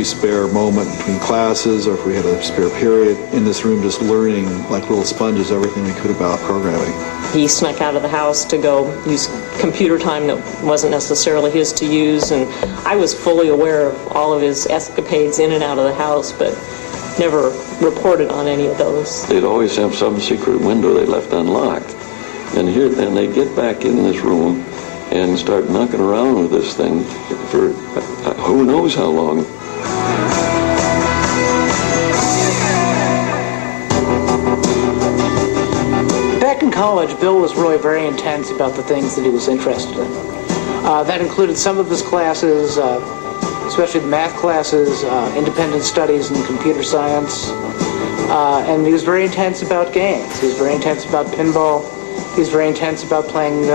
every spare moment between classes, or if we had a spare period, in this room just learning like little sponges everything we could about programming. He snuck out of the house to go use computer time that wasn't necessarily his to use, and I was fully aware of all of his escapades in and out of the house, but never reported on any of those. They'd always have some secret window they left unlocked. And here, then they get back in this room and start knocking around with this thing for who knows how long. Back in college, Bill was really very intense about the things that he was interested in. That included some of his classes, especially the math classes, independent studies and computer science. And he was very intense about games. He was very intense about pinball. He was very intense about playing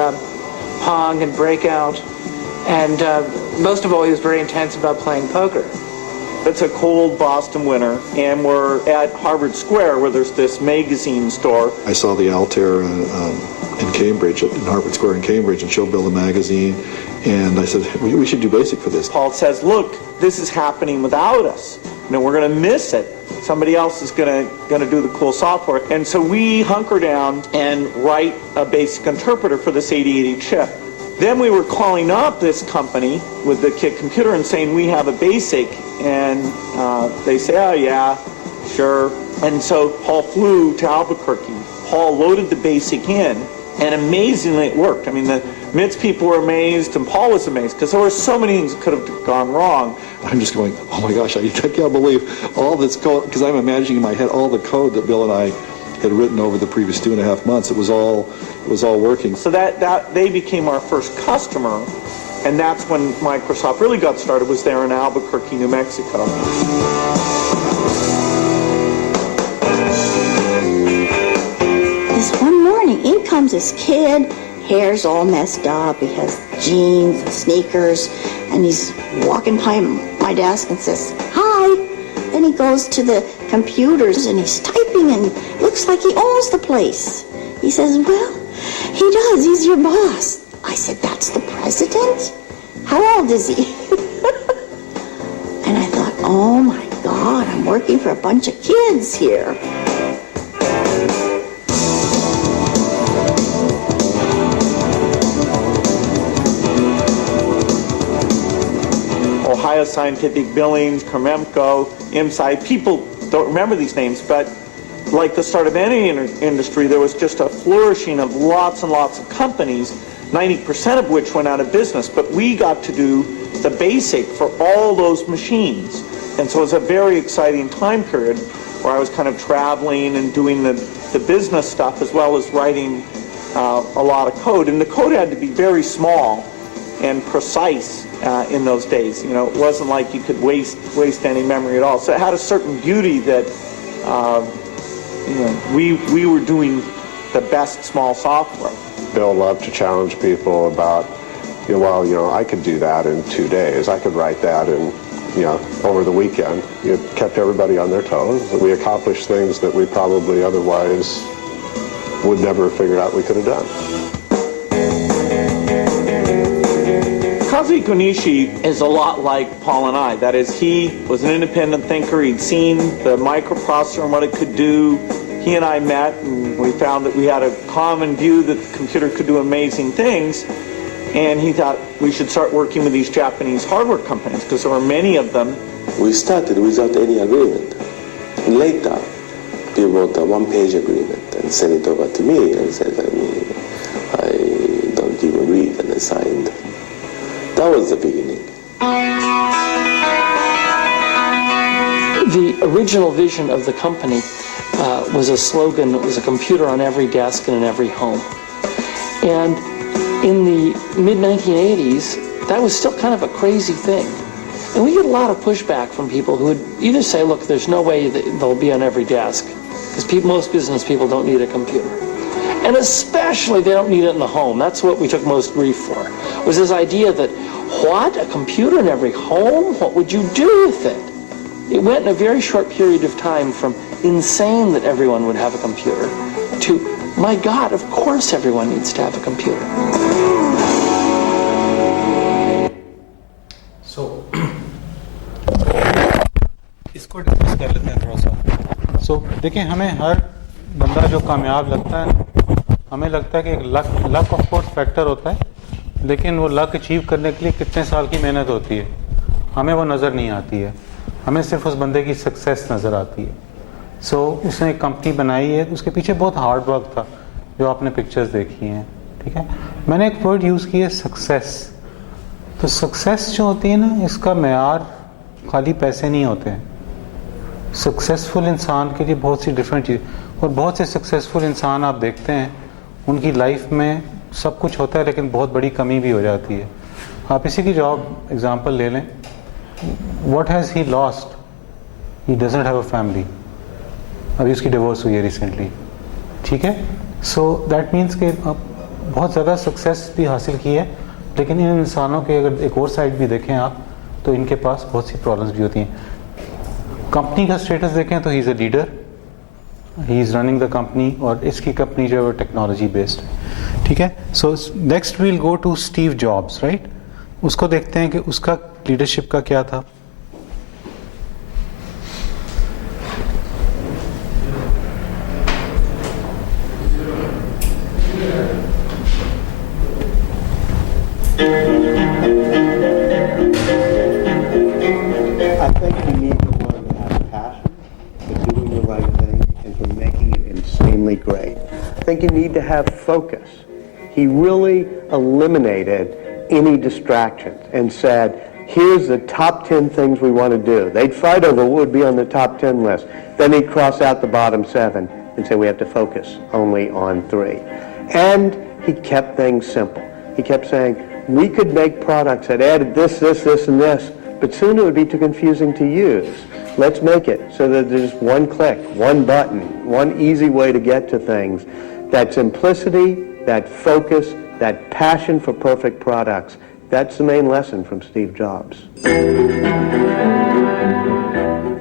Pong and Breakout. And most of all, he was very intense about playing poker. It's a cold Boston winter, and we're at Harvard Square, where there's this magazine store. I saw the Altair in Cambridge, in Harvard Square in Cambridge, and showed Bill the magazine, and I said, we should do BASIC for this. Paul says, look, this is happening without us. You know, we're going to miss it. Somebody else is going to do the cool software. And so we hunker down and write a BASIC interpreter for this 8080 chip. Then we were calling up this company with the kit computer and saying, we have a BASIC. And they say, oh, yeah, sure. And so Paul flew to Albuquerque. Paul loaded the BASIC in, and amazingly it worked. I mean, the MITS people were amazed, and Paul was amazed, because there were so many things that could have gone wrong. I'm just going, oh my gosh, I can't believe all this code, because I'm imagining in my head all the code that Bill and I had written over the previous 2.5 months. It was all working. So that they became our first customer, and that's when Microsoft really got started, was there in Albuquerque, New Mexico. This one morning, in comes this kid, hair's all messed up, he has jeans and sneakers, and he's walking by my desk and says, hi. Then he goes to the computers and he's typing and looks like he owns the place. He says, well, he does, he's your boss. I said, that's the president? How old is he? And I thought, oh my God, I'm working for a bunch of kids here. Ohio Scientific Billings, Krememco, IMSI. People don't remember these names, but like the start of any industry, there was just a flourishing of lots and lots of companies, 90% of which went out of business. But we got to do the BASIC for all those machines. And so it was a very exciting time period where I was kind of traveling and doing the business stuff as well as writing a lot of code. And the code had to be very small and precise in those days. You know, it wasn't like you could waste any memory at all. So it had a certain beauty that you know, we were doing the best small software. Bill loved to challenge people about, well, I could do that in 2 days. I could write that in, over the weekend. It kept everybody on their toes. We accomplished things that we probably otherwise would never have figured out we could have done. Kazuhiko Nishi is a lot like Paul and I. That is, he was an independent thinker. He'd seen the microprocessor and what it could do. He and I met, and we found that we had a common view that the computer could do amazing things. And he thought we should start working with these Japanese hardware companies, because there were many of them. We started without any agreement. And later, we wrote a one-page agreement and sent it over to me and said, I don't even read, and I signed. That was the beginning. The original vision of the company was a slogan that was a computer on every desk and in every home. And in the mid-1980s, that was still kind of a crazy thing. And we get a lot of pushback from people who would either say, look, there's no way that they'll be on every desk, because most business people don't need a computer. And especially they don't need it in the home. That's what we took most grief for, was this idea that, what, a computer in every home? What would you do with it? It went in a very short period of time from insane that everyone would have a computer to, my God, of course everyone needs to have a computer. So, इसको discuss कर लेते हैं थोड़ा सा। सो देखिए, हमें हर बंदा जो कामयाब लगता है ना, हमें लगता है कि एक लक ऑफ कोर्स फैक्टर होता है, लेकिन वो लक अचीव करने के लिए कितने साल की मेहनत होती है हमें वो नज़र नहीं आती है। हमें सिर्फ उस बंदे की सक्सेस नज़र आती है। सो उसने एक कंपनी बनाई है, उसके पीछे बहुत हार्ड वर्क था जो आपने पिक्चर्स देखी हैं, ठीक है। मैंने एक वर्ड यूज़ किया है सक्सेस। तो सक्सेस जो होती है ना, इसका मेयार खाली पैसे नहीं होते हैं। सक्सेसफुल इंसान के लिए बहुत सी डिफरेंट चीज़, और बहुत से सक्सेसफुल इंसान आप देखते हैं उनकी लाइफ में सब कुछ होता है लेकिन बहुत बड़ी कमी भी हो जाती है। आप इसी की जॉब एग्जांपल ले लें, what has he lost? He doesn't have a family. अभी उसकी डिवोर्स हुई है रिसेंटली, ठीक है। सो दैट मीन्स कि आप बहुत ज़्यादा सक्सेस भी हासिल की है, लेकिन इन इंसानों के अगर एक और साइड भी देखें आप, तो इनके पास बहुत सी प्रॉब्लम्स भी होती हैं। कंपनी का स्टेटस देखें तो he is a leader, he is running the company, और इसकी कंपनी जो है वो टेक्नोलॉजी बेस्ड है, ठीक है। So next we'll go to Steve Jobs, right. उसको देखते हैं कि उसका लीडरशिप का क्या था। I think you need to learn to have passion for doing the right thing and for making it insanely great. I think you need to have focus. He really eliminated any distractions and said, here's the top 10 things we want to do. They'd fight over what would be on the top 10 list. Then he'd cross out the bottom 7 and say we have to focus only on 3. And he kept things simple. He kept saying, we could make products that added this, this, this, and this, but soon it would be too confusing to use. Let's make it so that there's one click, one button, one easy way to get to things. That simplicity, that focus, that passion for perfect products, that's the main lesson from Steve Jobs.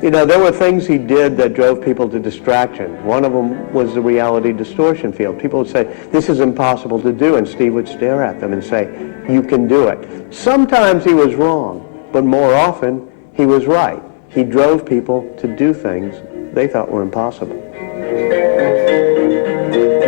You know, there were things he did that drove people to distraction. One of them was the reality distortion field. People would say, this is impossible to do, and Steve would stare at them and say, you can do it. Sometimes he was wrong, but more often he was right. He drove people to do things they thought were impossible.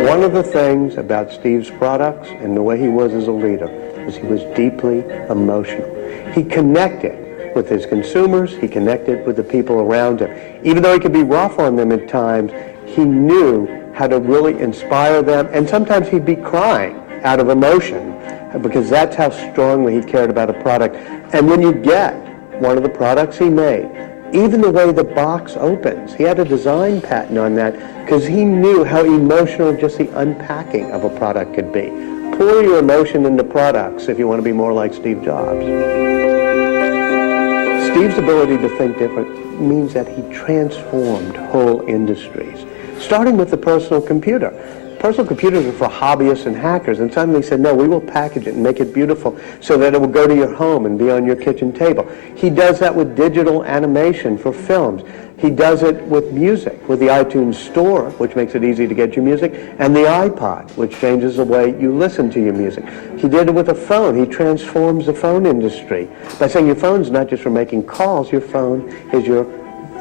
One of the things about Steve's products and the way he was as a leader is he was deeply emotional. He connected with his consumers, he connected with the people around him. Even though he could be rough on them at times, he knew how to really inspire them, and sometimes he'd be crying out of emotion because that's how strongly he cared about a product. And when you get one of the products he made, even the way the box opens, he had a design patent on that because he knew how emotional just the unpacking of a product could be. Pour your emotion into products if you want to be more like Steve Jobs. Steve's ability to think different means that he transformed whole industries, starting with the personal computer. Personal computers were for hobbyists and hackers, and suddenly he said, no, we will package it and make it beautiful so that it will go to your home and be on your kitchen table. He does that with digital animation for films. He does it with music, with the iTunes Store, which makes it easy to get your music, and the iPod, which changes the way you listen to your music. He did it with a phone. He transforms the phone industry by saying your phone's not just for making calls, your phone is your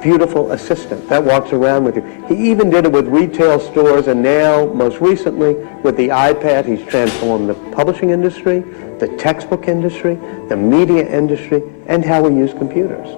beautiful assistant that walks around with you. He even did it with retail stores, and now, most recently, with the iPad, he's transformed the publishing industry, the textbook industry, the media industry, and how we use computers.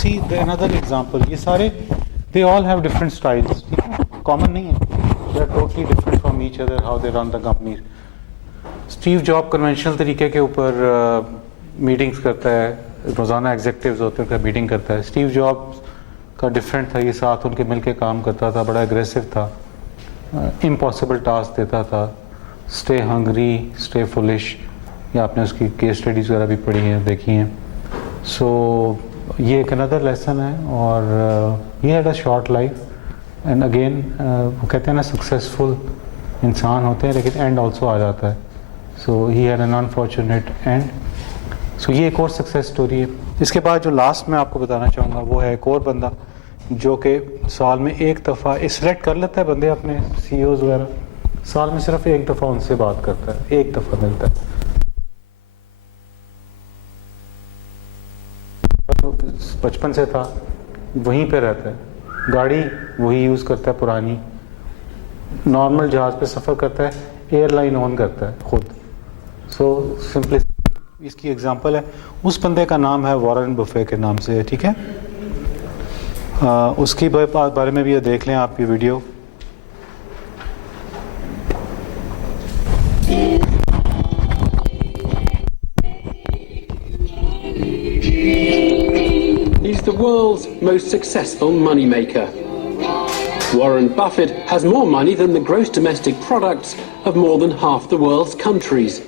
see another example. ये सारे they all have different styles. Common नहीं है. They are totally different from each other how they run the company. Steve Jobs conventional तरीके के ऊपर meetings करता है, रोज़ाना एग्जीक्यूटिव्स होते हैं उनका मीटिंग करता है. स्टीव जॉब्स का डिफरेंट था, ये साथ उनके मिलके काम करता था, बड़ा एग्रेसिव था, इम्पॉसिबल टास्क देता था, स्टे हंग्री, स्टे फुलिश, या आपने उसकी केस स्टडीज़ वगैरह भी पढ़ी हैं, देखी हैं. सो ये एक अनदर लेसन है. और ये had a short life and again वो कहते हैं ना सक्सेसफुल इंसान होते हैं लेकिन एंड ऑल्सो आ जाता है. So he had an unfortunate end. So ये एक और सक्सेस स्टोरी है. इसके बाद जो लास्ट मैं आपको बताना चाहूँगा वो है एक और बंदा जो कि साल में एक दफ़ा सिलेक्ट कर लेता है बंदे अपने CEOs वगैरह, साल में सिर्फ एक दफ़ा उनसे बात करता है, एक दफ़ा मिलता है. बचपन से था, वहीं पे रहता है, गाड़ी वही यूज़ करता है पुरानी, नॉर्मल जहाज़ पे सफ़र करता है, एयरलाइन ऑन करता है खुद. सो सिंपली इसकी एग्जांपल है. उस बंदे का नाम है वॉरेन बफे के नाम से, ठीक है. उसकी बारे में भी ये देख लें आप ये video. He's the world's most successful moneymaker. Warren Buffett has more money than the gross domestic products of more than half the world's countries.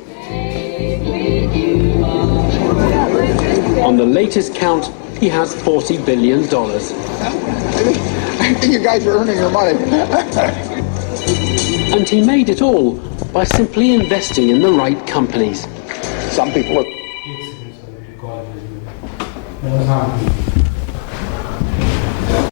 On the latest count, he has $40 billion. I think you guys are earning your money. And he made it all by simply investing in the right companies. Some people are...